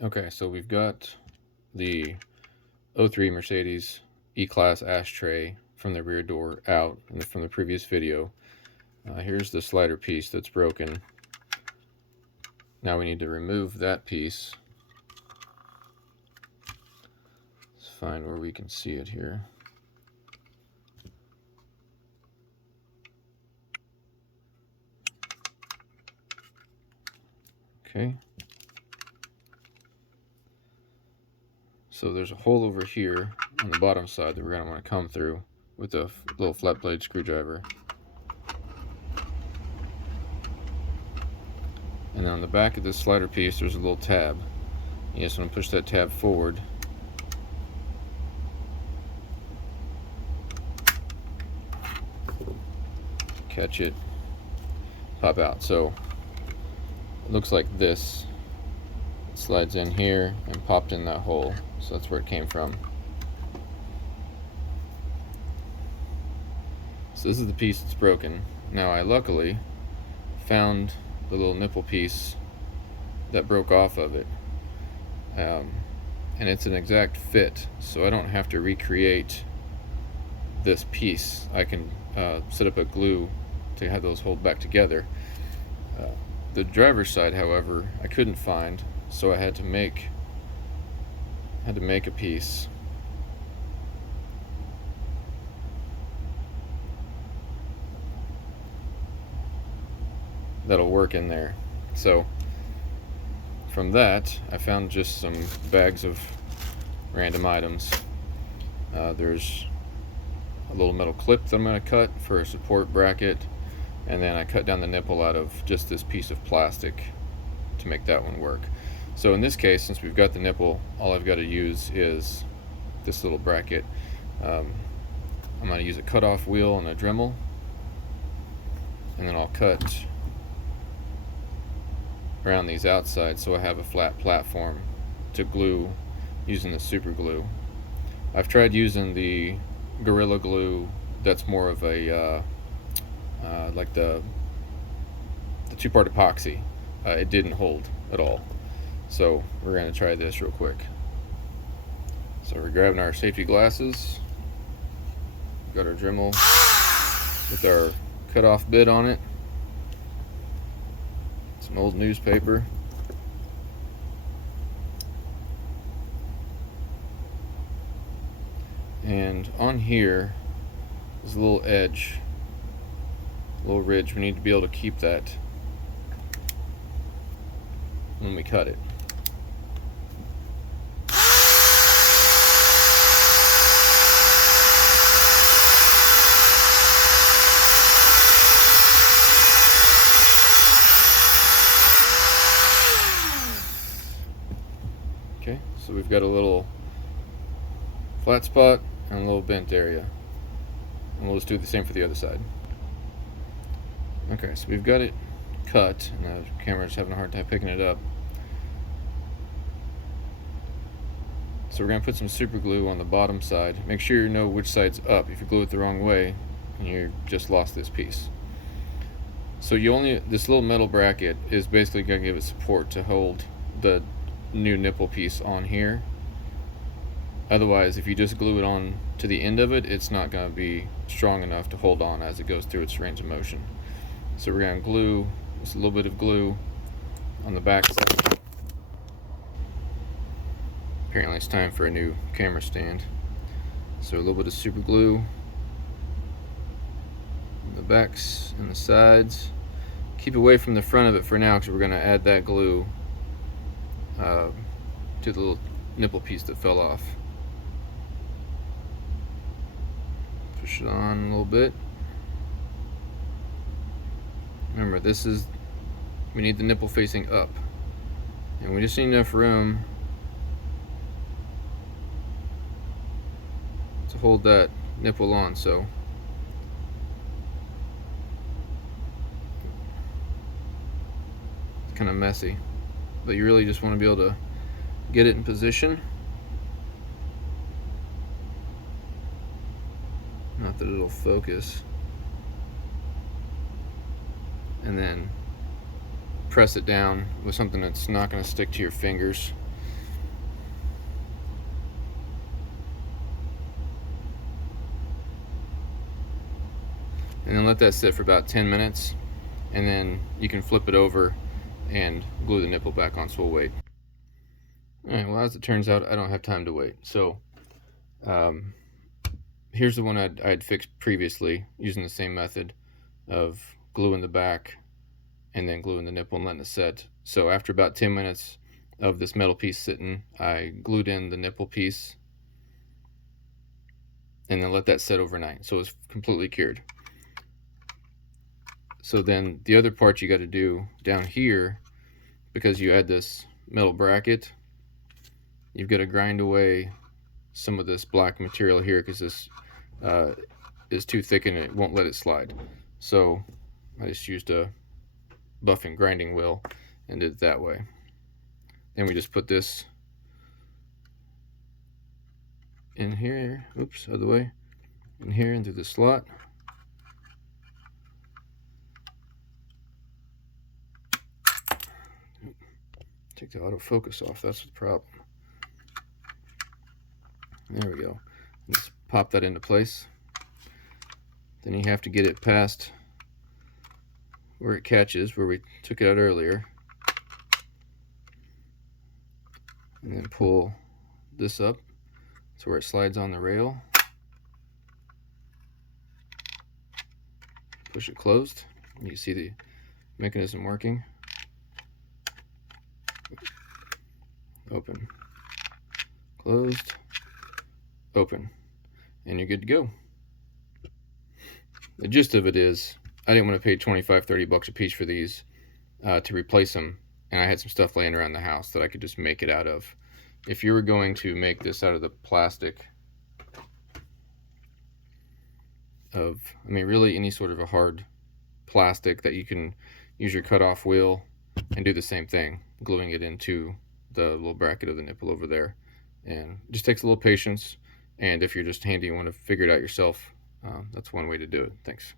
Okay, so we've got the '03 Mercedes E-Class ashtray from the rear door out from the previous video. Here's the slider piece that's broken. Now we need to remove that piece. Let's find where we can see it here. Okay. So there's a hole over here on the bottom side that we're going to want to come through with a little flat blade screwdriver. And then on the back of this slider piece, there's a little tab. You just want to push that tab forward. Catch it, pop out. So it looks like this. It slides in here and popped in that hole. So that's where it came from. So this is the piece that's broken. Now I luckily found the little nipple piece that broke off of it. And it's an exact fit, so I don't have to recreate this piece. I can set up a glue to have those hold back together. The driver's side, however, I couldn't find, so I had to make a piece. That'll work in there. So from that, I found just some bags of random items. There's a little metal clip that I'm going to cut for a support bracket, and then I cut down the nipple out of just this piece of plastic to make that one work. So in this case, since we've got the nipple, all I've got to use is this little bracket. I'm going to use a cutoff wheel and a Dremel, and then I'll cut around these outsides so I have a flat platform to glue using the super glue. I've tried using the Gorilla Glue that's more of a like the two-part epoxy. It didn't hold at all. So we're going to try this real quick. So we're grabbing our safety glasses. We've got our Dremel with our cutoff bit on it. Some old newspaper. And on here is a little edge, a little ridge. We need to be able to keep that when we cut it. Okay, so we've got a little flat spot and a little bent area. And we'll just do the same for the other side. Okay, so we've got it cut, and the camera's having a hard time picking it up. So we're going to put some super glue on the bottom side. Make sure you know which side's up. If you glue it the wrong way, you just lost this piece. So this little metal bracket is basically going to give it support to hold the new nipple piece on here. Otherwise, if you just glue it on to the end of it, it's not going to be strong enough to hold on as it goes through its range of motion. So we're going to glue just a little bit of glue on the back side. Apparently it's time for a new camera stand. So a little bit of super glue on the backs and the sides. Keep away from the front of it for now because we're going to add that glue to the little nipple piece that fell off. Push it on a little bit. Remember, we need the nipple facing up, and we just need enough room to hold that nipple on. So it's kind of messy, but you really just want to be able to get it in position. Not that it'll focus. And then press it down with something that's not going to stick to your fingers. and then let that sit for about 10 minutes, and then you can flip it over and glue the nipple back on, so we'll wait. Alright, well, as it turns out, I don't have time to wait. So here's the one I'd fixed previously using the same method of gluing the back and then gluing the nipple and letting it set. So after about 10 minutes of this metal piece sitting, I glued in the nipple piece and then let that set overnight, so it's completely cured. So then the other part you got to do down here, because you add this metal bracket, you've got to grind away some of this black material here, because this is too thick and it won't let it slide. So I just used a buffing grinding wheel and did it that way. Then we just put this in here, oops, other way, in here into the slot. Take the autofocus off, that's the problem. There we go. Just pop that into place. Then you have to get it past where it catches, where we took it out earlier. And then pull this up to where it slides on the rail. Push it closed. You can see the mechanism working. Open, closed, open, and you're good to go. The gist of it is, I didn't want to pay 25-30 bucks a piece for these to replace them, and I had some stuff laying around the house that I could just make it out of. If you were going to make this out of the plastic of, I mean, really any sort of a hard plastic that you can use your cutoff wheel and do the same thing, gluing it into the little bracket of the nipple over there. And it just takes a little patience, and if you're just handy and want to figure it out yourself, that's one way to do it. Thanks.